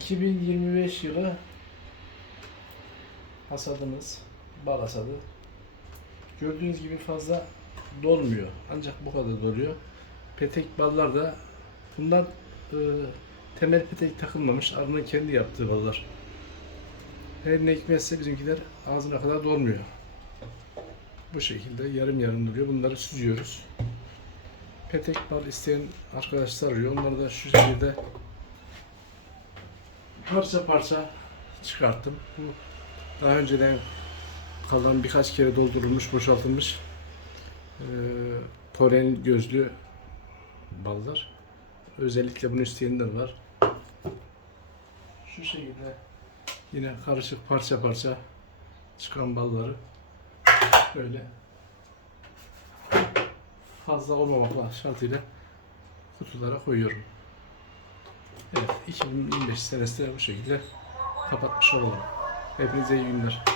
2025 yılı hasadımız, bal hasadı. Gördüğünüz gibi fazla dolmuyor. Ancak bu kadar doluyor. Petek ballar da bunlar e, temel petek takılmamış. Arının kendi yaptığı ballar. Her ne hikmetse bizimkiler ağzına kadar dolmuyor. Bu şekilde yarım yarım duruyor. Bunları süzüyoruz. Petek bal isteyen arkadaşlar arıyor. Onları da şu şekilde parça parça çıkarttım. Bu daha önceden kalan birkaç kere doldurulmuş, boşaltılmış eee polen gözlü ballar. Özellikle bunu isteyenler var. Şu şekilde yine karışık parça parça çıkan balları böyle fazla olmamakla şartıyla kutulara koyuyorum. Evet, 2025 senesi de bu şekilde kapatmış olalım. Hepinize iyi günler.